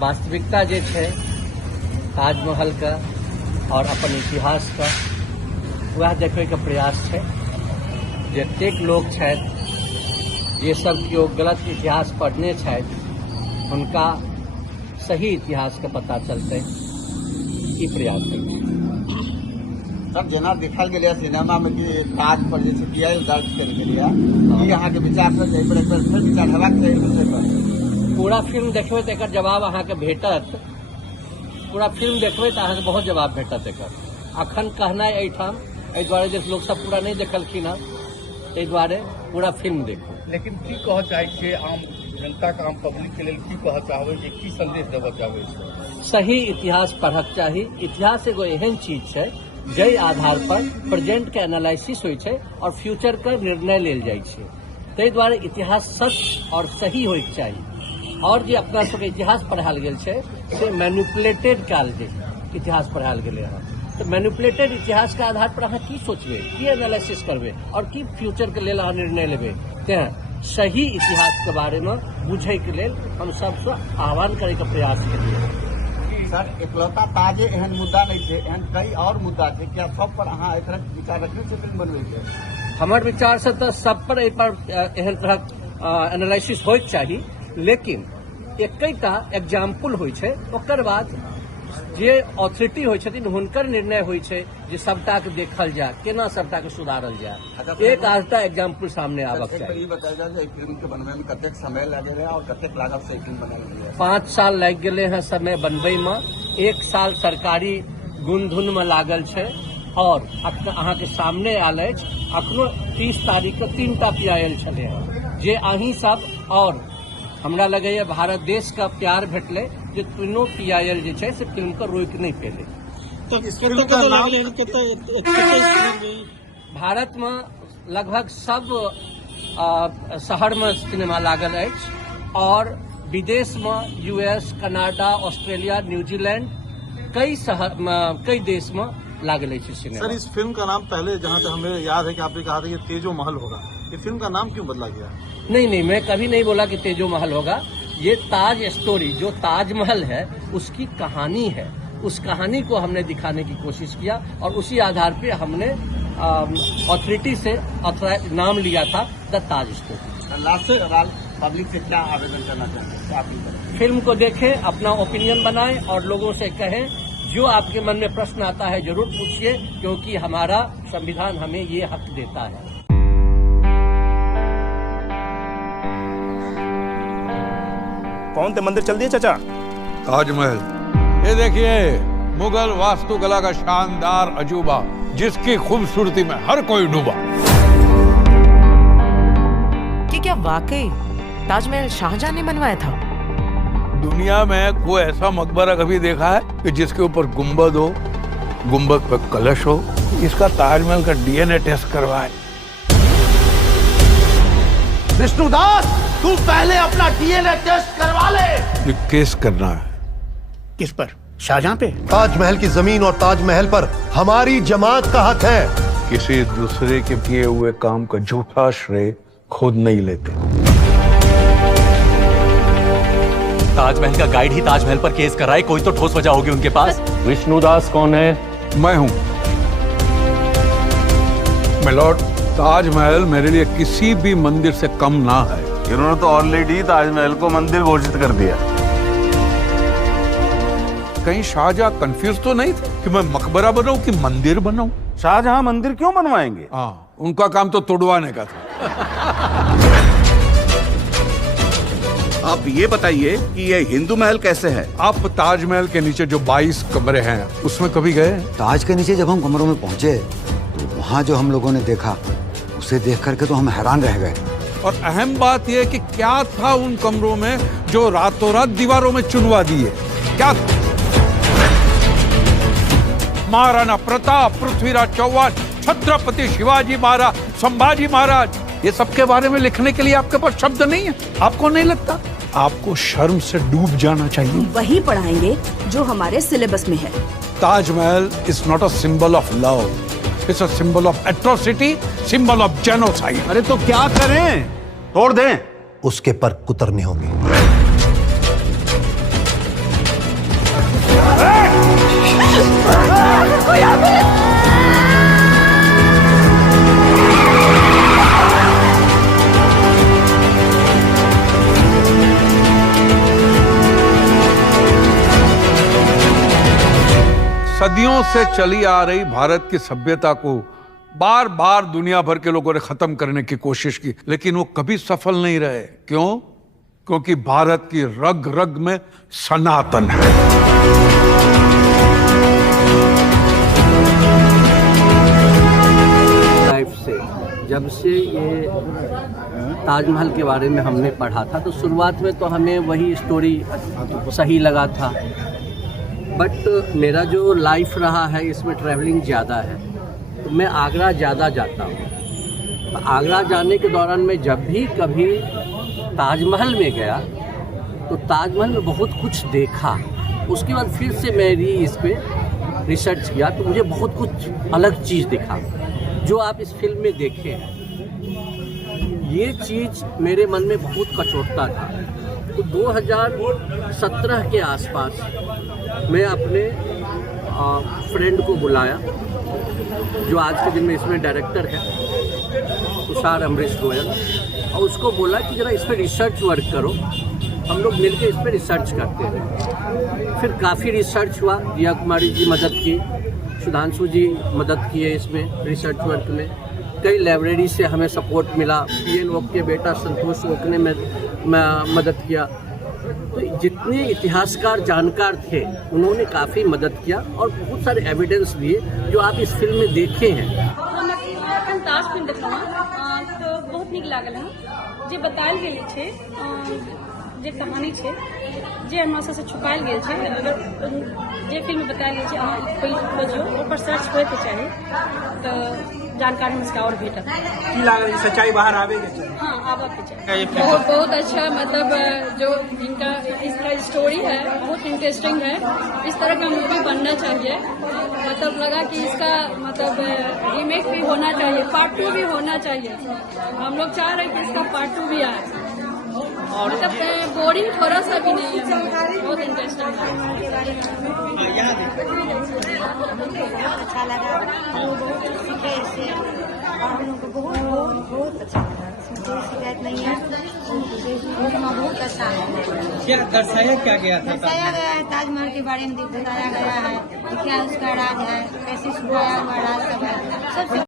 वास्तविकता जे छै ताजमहल का और अपन इतिहास का वह देखे के प्रयास है। जतेक लोग छथि जे सब केओ गलत इतिहास पढ़ने छथि उनका सही इतिहास के पता चलते ई प्रयास है। सर जेना दिखाल गया सिनेमा में कि ताज पर जैसे पीआई दर्ज कर लिया कि यहाँ के विचार से एक बार फिर विचार हेबाक चाही विषय पर। पूरा फिल्म देखबे तो एकर जवाब अहाँ के भेटत। पूरा फिल्म देखबे तो अहाँ के बहुत जवाब भेटत एकर। अखन कहना एठाम एहि दुआरे जे लोग सब पूरा नहीं देखलखिन हँ एहि दुआरे पूरा फिल्म देखू। लेकिन की कह चाहे छियै आम जनता के आम पब्लिक के लिए की कह चाहबै जे की संदेश देबऽ चाहबै? सही इतिहास पढ़क चाही। इतिहास एगो एहन चीज छै जै आधार पर प्रेजेंट के एनालिसिस होइ छै और फ्यूचर के निर्णय लेल जाइ छै। ताहि दुआरे इतिहास सच और सही होइके चाही। और जे अपना सबके इतिहास पढ़ायल गेल छै से मैनिपुलेटेड काल जे इतिहास पढ़ायल गेलै हँ तो मैनिपुलेटेड इतिहास के आधार पर अहाँ की सोचबै, की एनालिसिस करबै और की फ्यूचर के लेल अहाँ निर्णय लेबै। तेँ सही इतिहास के बारे में बुझे के लेल हम सबसे आह्वान करे के प्रयास केलिए। सर एकलौता ताजे एहन मुद्दा नहीं है, एहन कई और मुद्दा है। क्या सब पर अहाँ एक विचार रखने से फिल्म बनबै के? हमर विचार से तो सब पर एहन तरह एनालिसिस होइके चाही, लेकिन एकटा एग्जाम्पल होइ छै ओकर बाद जे ऑथोरिटी होइ छथिन हुनकर निर्णय होइ छै जे सबटा के देखल जाए, केना सबटा के सुधारल जाए। एक आधटा एग्जाम्पल सामने आबक चाही। ई बताइए जे फिल्म के बनवे में कतेक समय लगे है और कतेक लागत से फिल्म बनल गेलै? 5 साल लागि गेलै हैं समय बनबे में। 1 साल सरकारी गुनधुन में लागल छै और अहाँ के सामने आयल अछि। अखनो 30 तारीख के 3टा पीआईएल छलै हैं जे अहीं सब और हमरा लगैया भारत देश का प्यार भेटले जे तीनों पीआईएल जे छै से फिल्म के रोक नहीं पेले। तो फिल्म का नाम भारत में लगभग सब शहर में सिनेमा लागल अछि और विदेश में यूएस, कनाडा, ऑस्ट्रेलिया, न्यूजीलैंड कई देश में लागल है सिनेमा। सर इस फिल्म का नाम पहले जहाँ तक हमें याद है कि आपने कहा था ये तेजो महल होगा, ये फिल्म का नाम क्यों बदला गया? नहीं, मैं कभी नहीं बोला कि तेजो महल होगा। ये ताज स्टोरी जो ताजमहल है उसकी कहानी है। उस कहानी को हमने दिखाने की कोशिश किया और उसी आधार पे हमने अथॉरिटी से नाम लिया था द ताज स्टोरी। लास्ट सवाल, पब्लिक से क्या आवेदन करना चाहते हैं? फिल्म को देखें, अपना ओपिनियन बनाएं और लोगों से कहें जो आपके मन में प्रश्न आता है जरूर पूछिए, क्योंकि हमारा संविधान हमें ये हक देता है। कौन थे मंदिर चल दिए चाचा? ताजमहल। ये देखिए मुगल वास्तुकला का शानदार अजूबा जिसकी खूबसूरती में हर कोई डूबा। कि क्या वाकई ताजमहल शाहजहां ने बनवाया था? दुनिया में कोई ऐसा मकबरा कभी देखा है कि जिसके ऊपर गुंबद हो, गुंबद पर कलश हो? इसका ताजमहल का डीएनए टेस्ट करवाए। विष्णुदास तू पहले अपना डीएनए टेस्ट करवा ले। ये केस करना है। किस पर? शाहजहां पे? ताजमहल की जमीन और ताजमहल पर हमारी जमात का हक है। किसी दूसरे के किए हुए काम का झूठा श्रेय खुद नहीं लेते। ताजमहल का गाइड ही ताजमहल पर केस कर रहा है, कोई तो ठोस वजह होगी उनके पास। विष्णुदास कौन है? मैं हूं मिलॉर्ड। ताजमहल मेरे लिए किसी भी मंदिर से कम ना है। इन्होंने तो ऑलरेडी ताजमहल को मंदिर घोषित कर दिया। कहीं शाहजहां कंफ्यूज तो नहीं थे कि मैं मकबरा बनाऊं कि मंदिर बनाऊं? शाहजहां मंदिर क्यों बनवाएंगे? हाँ, उनका काम तो तुड़वाने का था। आप ये बताइए कि ये हिंदू महल कैसे है? आप ताजमहल के नीचे जो 22 कमरे हैं उसमें कभी गए? ताज के नीचे जब हम कमरों में पहुंचे तो वहाँ जो हम लोगों ने देखा उसे देख करके तो हम हैरान रह गए। और अहम बात यह कि क्या था उन कमरों में जो रातों रात दीवारों में चुनवा दिए? क्या था? महाराणा प्रताप, पृथ्वीराज चौहान, छत्रपति शिवाजी महाराज, संभाजी महाराज, ये सबके बारे में लिखने के लिए आपके पास शब्द नहीं है? आपको नहीं लगता? आपको शर्म से डूब जाना चाहिए। वही पढ़ाएंगे जो हमारे सिलेबस में है। Taj Mahal is not a symbol of love, it's a symbol of atrocity, symbol of genocide. अरे तो क्या करें? तोड़ दें? उसके पर कुतरने होंगे। सदियों से चली आ रही भारत की सभ्यता को बार बार दुनिया भर के लोगों ने खत्म करने की कोशिश की, लेकिन वो कभी सफल नहीं रहे। क्यों? क्योंकि भारत की रग रग में सनातन है। लाइफ से जब से ये ताजमहल के बारे में हमने पढ़ा था तो शुरुआत में तो हमें वही स्टोरी सही लगा था, बट मेरा जो लाइफ रहा है इसमें ट्रैवलिंग ज़्यादा है, तो मैं आगरा ज़्यादा जाता हूँ। तो आगरा जाने के दौरान मैं जब भी कभी ताजमहल में गया तो ताजमहल में बहुत कुछ देखा। उसके बाद फिर से मैं इस पे रिसर्च किया तो मुझे बहुत कुछ अलग चीज़ दिखा जो आप इस फिल्म में देखें। ये चीज़ मेरे मन में बहुत कचोटता था। तो 2017 के आसपास मैं अपने फ्रेंड को बुलाया जो आज के दिन में इसमें डायरेक्टर है, तुषार अमरीश गोयल, और उसको बोला कि ज़रा इस पर रिसर्च वर्क करो, हम लोग मिलकर इस पर रिसर्च करते हैं। फिर काफ़ी रिसर्च हुआ, दिया कुमारी जी मदद की, सुधांशु जी मदद किए इसमें रिसर्च वर्क में, कई लाइब्रेरी से हमें सपोर्ट मिला, PN ओक के बेटा संतोष ओक ने मदद किया। तो जितने इतिहासकार जानकार थे उन्होंने काफ़ी मदद किया और बहुत सारे एविडेंस दिए जो आप इस फिल्म में देखे हैं। ताज फिल्म देखलहुँ तो बहुत नीक लागल हँ। जे बतायल गेल छै, जे कहानी छै, जे हमरा सबसँ छुपायल गेल छै, अगर जे फिल्म बतायल गेल छै अहाँ खोजियौ, ओकर सर्च होइके चाही तऽ जानकारी में और भेटत। की लागल सच्चाई बाहर आवे के चाहिए? हाँ, आवे के चाहिए। बहुत अच्छा, मतलब जो इनका इसका स्टोरी है बहुत इंटरेस्टिंग है। इस तरह का मूवी बनना चाहिए। मतलब लगा कि इसका मतलब रीमेक भी होना चाहिए, पार्ट 2 भी होना चाहिए। हम लोग चाह रहे हैं कि इसका पार्ट 2 भी आए। मतलब बोरिंग थोड़ा सा भी नहीं है, बहुत इंटरेस्टिंग है। अच्छा लगा, सीखे इससे और हम लोग को बहुत अच्छा लगा। इसमें कोई शिकायत नहीं है, बहुत अच्छा है। क्या दर्शाया क्या गया था? दर्शाया गया है ताजमहल के बारे में बताया गया है, क्या उसका राज है, कैसे छुपाया हुआ राज सब है, सब